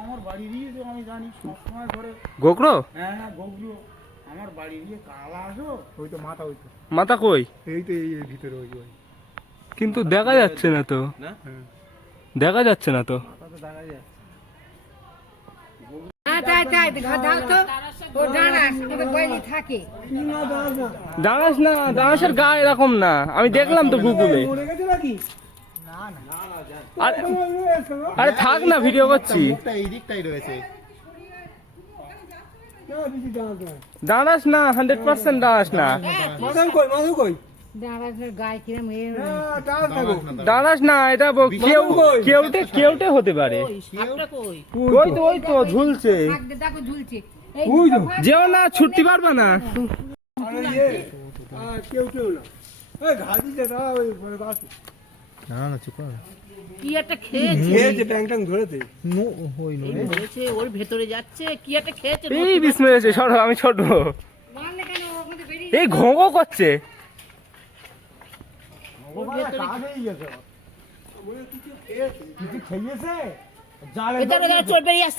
আমার বাড়ি দিয়ে আমি জানি সবসময় করে গোকরো। হ্যাঁ হ্যাঁ গোগরু আমার বাড়ি দিয়ে কালা আসো ওই তো মাথা ওই তো মাথা কই? এই তো এই ভিতরে ওই ওই কিন্তু দেখা যাচ্ছে না তো, দেখা যাচ্ছে না তো। মাথা তো দেখা যাচ্ছে। দাঁড়াস না, দাঁড়াসের গা এরকম না, আমি দেখলাম তো গুগলে। আরে থাক না, ভিডিও করছি। এই দিকটাই রয়েছে। দাঁড়াস না, 100% দাঁড়াস না। দাঁড়াস না, এটা কেউটে হতে পারে। ওই তো ওই তো ঝুলছে। যেও না, ছুটতে পারবা না। কি একটা খেয়েছে, ওর ভেতরে যাচ্ছে, কি একটা খেয়েছে। এই বিষ মেরেছে, সরো, আমি ছোট। এই ঘো ঘো করছে।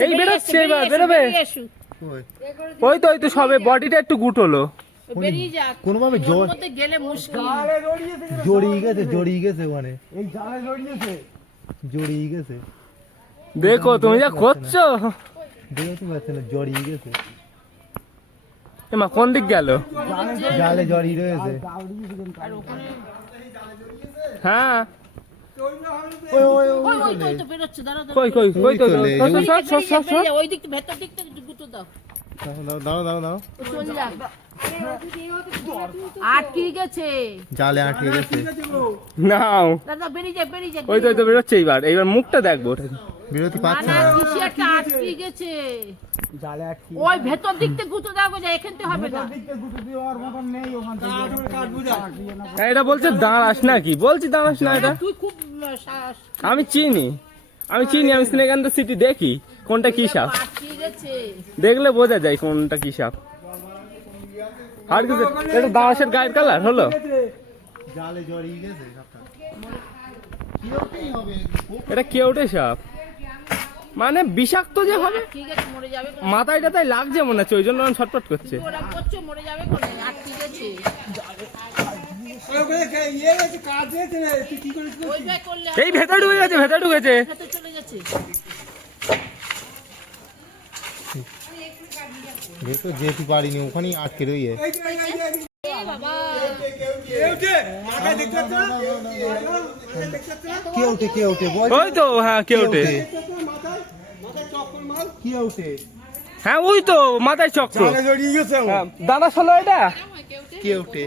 এই বেরোচ্ছে, এবার বেরোবে। ওই তো ওই তো সবে বডিটা একটু গুটলো। কোনোভাবে গেলে মুশকিল। জড়িয়ে গেছে ওখানে এই জালে জড়িয়ে গেছে। দেখো তুমি যা করছো, দেখতে পাচ্ছেন না, জড়িয়ে গেছে। এমা কোন দিক গেল? জালে জড়িয়ে রয়েছে। হ্যাঁ কই কই কই তো ওই দিক ভেতর দিক থেকে গুতো দাও। দাও আটকে গেছে, জালে আটকে গেছে। নাও, দাদা বেরিয়ে যা। ওই তো বেরোচ্ছে। এইবার মুখটা দেখবো। বিরতি পাচ্ছে না, না, কিছু একটা আটকে গেছে জালে আটকে। ওই ভেতর দিক থেকে গুতো দাও, যা এখান থেকে হবে না। এটা বলছে দাঁড়াস না, কি বলছি দাঁড়াস না। এটা তুই খুব আমি চিনি, আমি স্নেক অ্যান্ড দ্য সিটি দেখি কোনটা কি সাপ। আটকে গেছে। দেখলে বোঝা যায় কোনটা কি সাপ। আর কিছু এটা দাঁড়াসের গায়ের কালার হলো। জালে জড়িয়ে গেছে এটা কেউটে সাপ, মানে বিষাক্ত যে হবে। ঠিক আছে, মরে যাবে। মাথায় টাথায় লাগছে মনে হচ্ছে, ওই জন্য আমি ছটফট করছে। ওরা করছে, মরে যাবে কোন, আটকে গেছে। ওই ব্যাগ করলে এই ভেতরে ঢুকেছে, ভেতরে ঢুকেছে। ভেতর চলে যাচ্ছে। যেতে পারিনি, ওখানেই আটকে রইয়ে। কে ওঠে ওই তো, হ্যাঁ কেউটে। হ্যাঁ ওই তো মাথায় চক্র। হ্যাঁ, দাদা শোনো, এটা কেউটে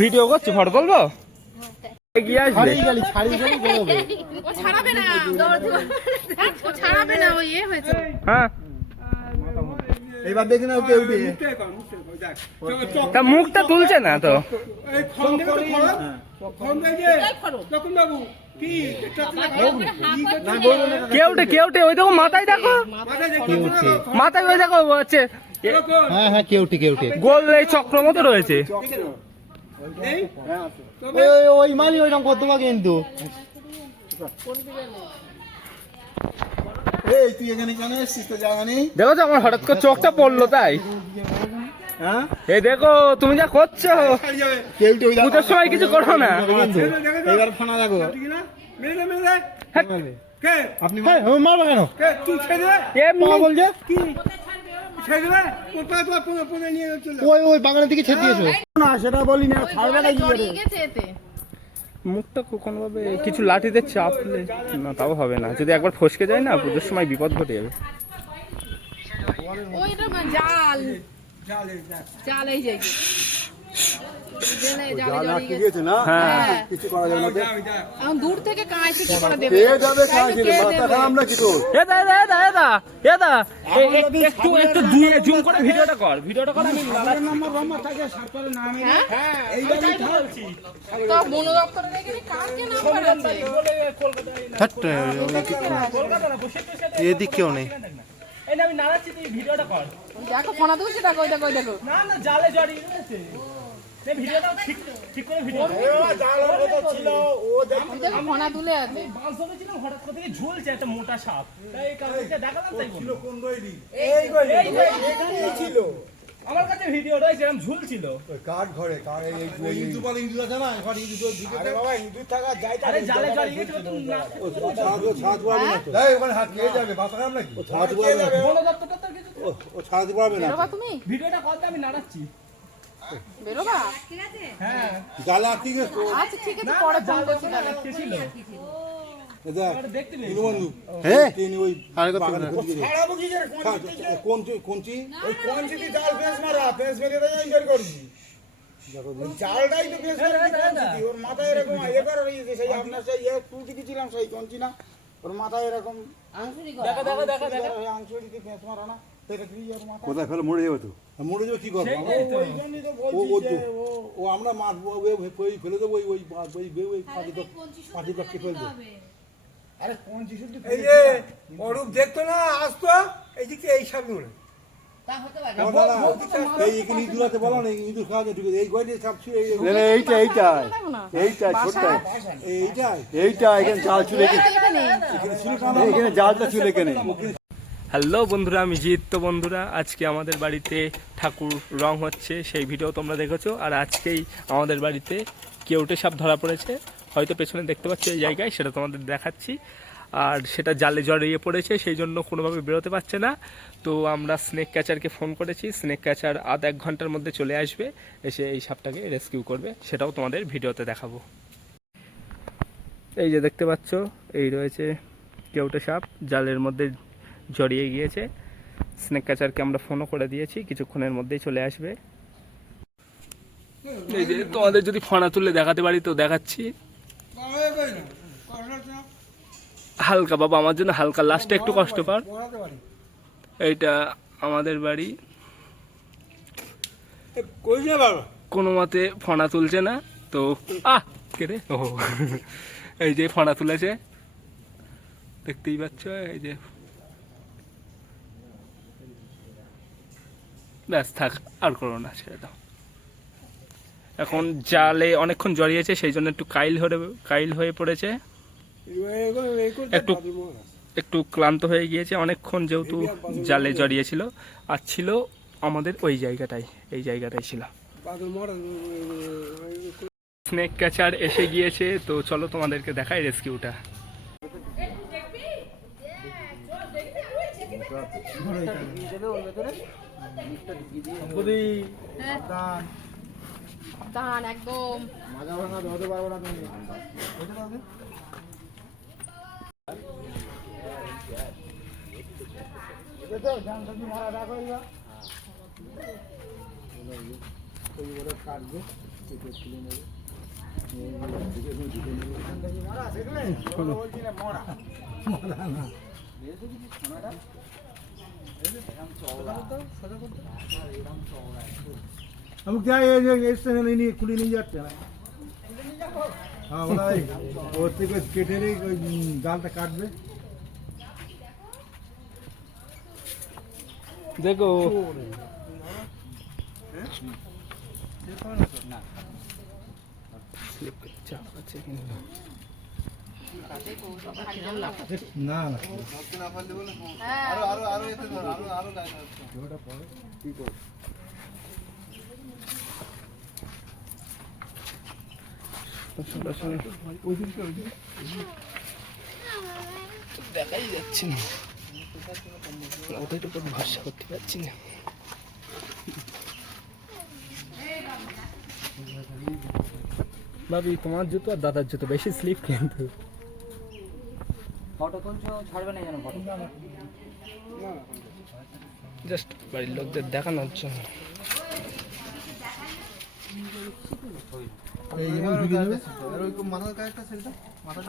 ভিডিও করছি, ফটো তুলবো। এগিয়ে আসবে। ও ছাড়াবে না, ও ছাড়াবে না, ও ইয়ে হয়েছে। হ্যাঁ, এবার দেখে নাও কেউটে। তা মুখটা তুলছে না তো। কেউটে ওই দেখো, মাথায় দেখো, মাথায় ওই দেখো হচ্ছে। হ্যাঁ কেউটে গোল এই চক্র মতো রয়েছে। ওই মালি ওইরকম করতে পারে কিন্তু। এই তুই এখানে কেন এসেছিস? তো জায়গা নেই। দেখো তো আমার হঠাৎ করে চোখটা পড়লো তাই। এই দেখো তুমি যা করছো, পুজোর সময় কিছু করো না। এবার ফানা দেখো। আপনি মারবা কেন? ওই বাগানের দিকে ছেড়ে দিয়েছো না, সেটা বলি না। মুখটা কোনো ভাবে কিছু লাঠিতে চাপলে না, তাও হবে না। যদি একবার ফসকে যায় না, পুজোর সময় বিপদ ঘটে যাবে। দূর থেকে কাঁচি কি করে দেবে? একটু জুম করে ভিডিওটা কর, আমি তো বন দপ্তরে রেখে কাকে নাম করা? এদিক কেউ নেই। আমি নাড়াচ্ছি, তুই ভিডিওটা কর। দেখো ফোনা দেবো, সেটা কই দেখো। না জালে জড়িয়ে গেছে। ভিডিওটা ঠিক করে ভিডিও দেখো ফোনা তুলে আছে বাস ধরেছিলাম হঠাৎ করে থেকে ঝুলছে একটা মোটা সাপ তাই কাউকে দেখালাম তাই বলল কোন রইলি এই ছিল আমার কাছে ভিডিও রয়েছে এরকম ঝুলছিল কাঠ ঘরে কাঠ ওই ইন্দু পাল ইন্দু আছে না এখন ইন্দু ঢুকে আরে বাবা ইন্দুর থাকা যায় আরে জালে জড়িয়ে গেছে তো ছাদ পারবে না তো এই ওখানে হাত খেয়ে যাবে মাথা খারাপ নাকি ছাদ পারবে না বলো দত্তটা তো কিছু ও ছাদ পারবে না বেরোবা তুমি ভিডিওটা করতে আমি নাড়াচ্ছি বেরোবা হ্যাঁ জালে আটকে গেছে আচ্ছা ঠিক আছে পরে ফোন করছি তাহলে ছিল দেখ ইন্দু বন্ধু হ্যাঁ তিনি ওই আরে কত বাগানে ঢুকে গেছে ছাড়াবো কি করে কোন কোনটি ওই কোন চিঠি জাল ফেস মারা ফেস মেরে তো আমি বের করছি ওই জালটাই তো ফেস মেরে দিচ্ছি ওর মাথায় এরকম ইয়ে করা রয়েছে সেই আপনার সেই ইয়ে তুলতে গেছিলাম সেই কোনছি না ওর মাথায় এরকম ওই আংশটিতে ফেস মারা না সেটা কি ওর মাথা কোথায় ফেলে মরে যাবে তো মরে যাবে কি করবে ওই জন্যই তো ও বলছি যে ও আমরা মাছ ওই ফেলে দেবো ওই ওই ওই পাটি পাটি ফেলবো আরে কোন চিঠি এই যে অরূপ দেখতো না আসতো এইদিকে এই সামনে এই এখানে ইঁদুর আছে বলো না ইঁদুর খাওয়া ঢুকে এই গয়টি সাপ ছিল এইটা এইটা এখানে জাল ছিল এখানে জালটা ছিল এখানে হ্যালো বন্ধুরা আমি জিৎ। তো বন্ধুরা আজকে আমাদের বাড়িতে ঠাকুর রং হচ্ছে সেই ভিডিও তোমরা দেখেছো। আর আজকেই আমাদের বাড়িতে কেউটে সাপ ধরা পড়েছে, হয়তো পেছনে দেখতে পাচ্ছ এই জায়গায়, সেটা তোমাদের দেখাচ্ছি। আর সেটা জালে জড়িয়ে পড়েছে, সেই জন্য কোনোভাবে বেরোতে পারছে না। তো আমরা স্নেক ক্যাচারকে ফোন করেছি, স্নেক ক্যাচার আধ এক ঘন্টার মধ্যে চলে আসবে, এসে এই সাপটাকে রেস্কিউ করবে, সেটাও তোমাদের ভিডিওতে দেখাবো। এই যে দেখতে পাচ্ছ এই রয়েছে কেউটে সাপ, জালের মধ্যে জড়িয়ে গিয়েছে। স্নেক ক্যাচারকে আমরা ফোনও করে দিয়েছি, কিছুক্ষণের মধ্যেই চলে আসবে। এই যে তোমাদের যদি ফোনা তুলে দেখাতে পারি তো দেখাচ্ছি। হালকা বাবা, আমার জন্য হালকা, লাস্টে একটু কষ্ট পার। এইটা আমাদের বাড়ি, কোনো মতে ফোনা তুলছে না তো কে রে, ও এই যে ফোনা তুলেছে, দেখতেই পাচ্ছ। এই যে ব্যাস, থাক আর করো না, ছেড়ে দাও। এখন জালে অনেকক্ষণ জড়িয়েছে, সেই জন্য একটু কাইল হয়ে পড়েছে, একটু ক্লান্ত হয়ে গিয়েছে অনেকক্ষণ, যেহেতু জালে জড়িয়েছিল। আর ছিল আমাদের ওই জায়গাটাই, এই জায়গাটাই ছিল। স্নেক ক্যাচার এসে গিয়েছে, তো চলো তোমাদেরকে দেখাই রেস্কিউটা। দান একদম মাজা ভাঙা ধরতে পারবো না তুমি তো জানটা কি মারা রাখো এবার ওই ওরে কাটবে কেটে তুলে নেবে মারা দেখলে বলছি না মরা না সোনাটা এরকম চওড়া সোজা করতে এরকম চওড়া हम क्या ये इससे नहीं खुली नहीं जाते हैं। हाँ बोला उससे कोई केटेरे जाल तक काट दे देखो না না দেখাই যাচ্ছে না, ওদের উপর ভরসা করতে পারছি না। ভাবি তোমার জুতো আর দাদার জুতো বেশি স্লিপ, কিন্তু ফটো তুলছো ছাড়বে না যেন ফটো জাস্ট বাড়ির লোকদের দেখানোর জন্য। মাথার কাজটা সেটা মাথা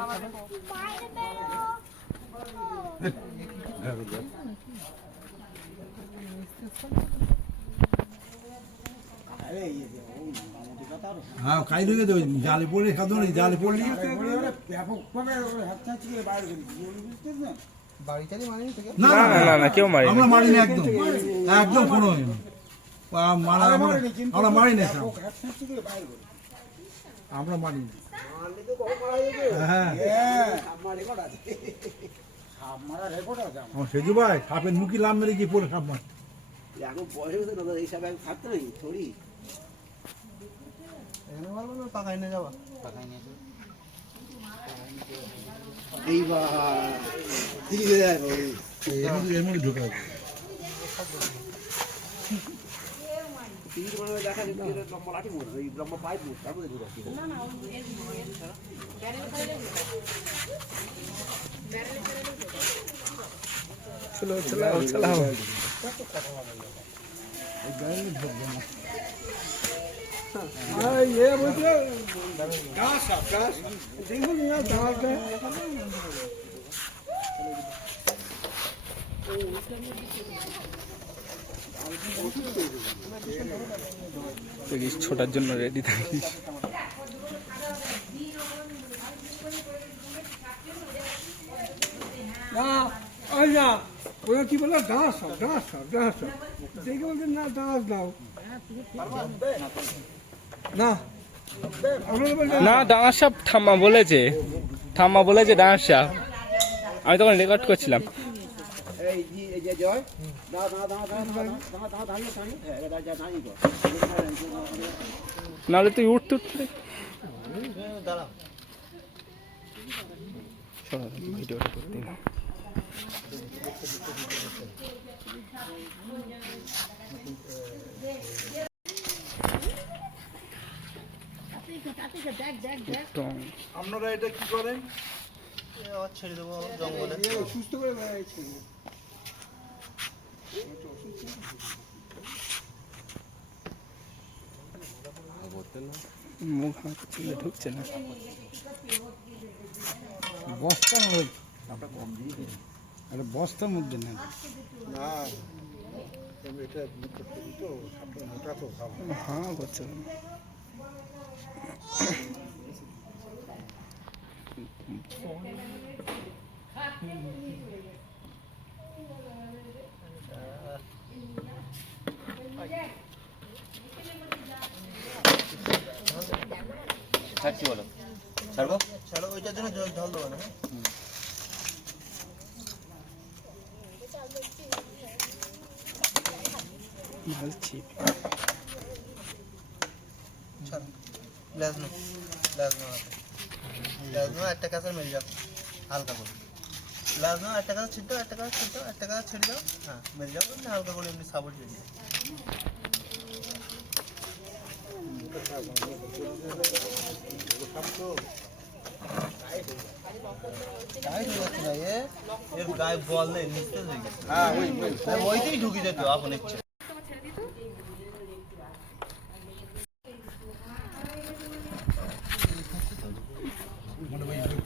হ্যাঁ খাই ঢুকে তো জালে পড়লে খাতো না, জালে পড়লে ব্যাপকভাবে বাইরে বাড়ি চালি মানে না না না কেউ মারি আমরা মারি না, একদম একদম কোনো আমরা মারি না বাইরে করে আমরা মারি না হ্যাঁ সাপ মারা রেকর্ড আছে আমার। আমার সেজু ভাই সাপের মুখি লাভ মেরে গিয়ে পড়ে সাপ মারতে এখন বয়স হয়েছে না দাদা, এইসব এখন থাকতে নেই থরি। এইবার ঠিক আছে এর মধ্যে ঢুকে আছে টিভি মানে দেখা যায় যে লম্বা লাঠি মোড়, এই লম্বা পাইপ মোড়, তার মধ্যে ঢুকাচ্ছি। চলো চালাও চালাও দেখিস ছোটার জন্য রেডি থাকিস। না ওই না ওরা কি বলে ডাঁস দেখে বলছেন না ডাঁস দাও না না ডাঙার সাপ থাম্মা বলেছে ডাঙার সাপ। আমি তখন রেকর্ড করছিলাম। এই যে জয় দাঁড়িয়ে দাঁড়িয়ে নাহলে তুই উঠতে ভিডিওটা করতে না। আপনারা এটা কি করেন ছেড়ে দেবো জঙ্গলে সুস্থ করে মুখ হাত ছেলে ঢুকছে না। বস্তার মধ্যে একটা বস্তার মধ্যে নেন না এটা তো সাপটা মোটা তো খাবো হ্যাঁ করছে ছাড়ছি বলো, ছাড়বো ছাড়ো ওইটার জন্য জল ঢাল দেবো না ঢালছি। लाजनो একটা কাছে মিল যাও হালকা করে লাজনো একটা কাছে ছিটো একটা কাছে ছেড়ে দাও হ্যাঁ মিল যাও না হালকা করে এমনি সাপোর্ট দিয়ে দিও টাইট হয়ে যাচ্ছে না এর গায়ে বল নেই নিচে হয়ে গেছে হ্যাঁ ওইটাই ঢুকে যেত আপন ইচ্ছে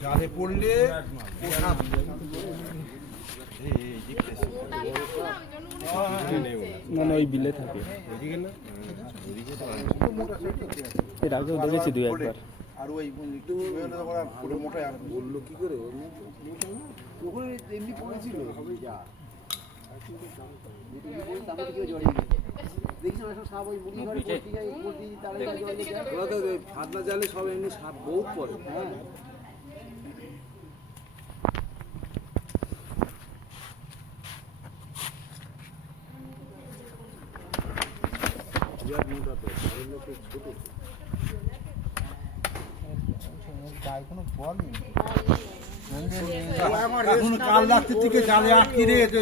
জালে পড়লে না না ওই বিলে থাকে। এর আগেও দেখেছি দুই একবার। আর ওই একটু পুরো মোটা আর বললো কি করে ওখানে এমনি পড়েছিল সবাই যা তারপরে কেউ জড়িয়ে গেছে দেখিস না সব সাপ ওই মুরগি ঘরে পড়তে যায় মুরগি তারা জড়িয়ে যায় ওরা তো ফাতনা জালে সব এমনি সাপ বহুত পড়ে হ্যাঁ বিরাট মোটা তো ছোট গায়ে কোনো বল নেই এখন কাল রাত্রির থেকে জালে আটকে রেখেছে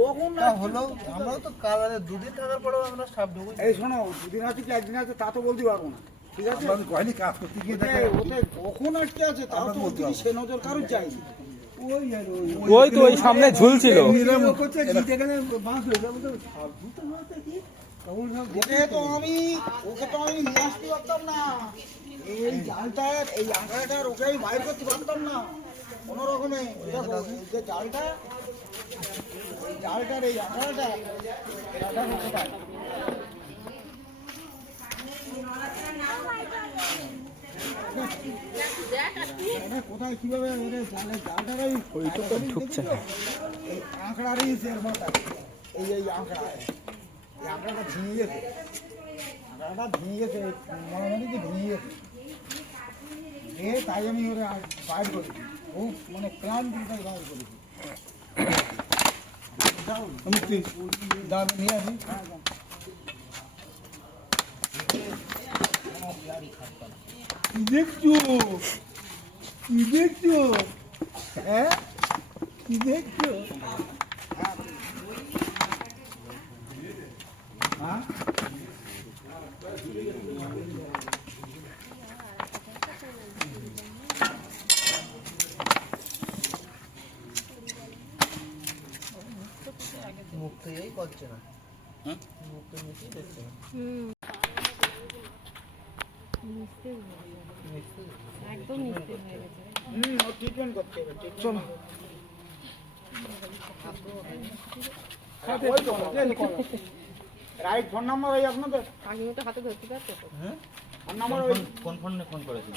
কখন না হলো আমরাও তো কালারে দুদিন থাকার পরেও আমরা সাপ ঢুকুই এই শোনো দুদিন আছে কি একদিন আছে তা তো বলতে পারবো না ঠিক আছে আমি কয়নি কাজ করতে গিয়ে দেখে ওতে কখন আটকে আছে তাও তো বলতে পারবো। সে নজর কারোর চাইনি ওই তো ওই সামনে ঝুলছিল। ওকে তো আমি নিয়ে আসতে পারতাম না এই জালটার এই আঁকড়াটার ওকে আমি বাইর করতে পারতাম না কোনো রকমে যে জালটা এই জালটার এই আঁকড়াটা এটা কোথায় কোথায় কিভাবে জালটার ওইটুকু ঢুকছে না। এই আঁকড়ারই এর মাথা এই আঁকড়া এই আঁকড়াটা ভেঙে গেছে, আঁকড়াটা ভেঙে গেছে, মনে মনে যে ভেঙে গেছে, তাই আমি ওরা বাইর করেছি, খুব মানে ক্লান্তি তাই বাইর করেছি। দাম নিয়ে আসি। কি দেখছো, কি দেখছো, হ্যাঁ কি দেখছো, হ্যাঁ মুখ থেকেই করছে না, মুখ থেকে মুখেই করছে না। একদম মিষ্টি হয়ে গেছে। ও ট্রিটমেন্ট করতে হবে, চলো রাইট ফোন নাম্বার ওই আপনাদের কাকিমাটা হাতে ধরতে পারতো তো? ফোন নাম্বার ওই কোন ফোনে ফোন করেছিল?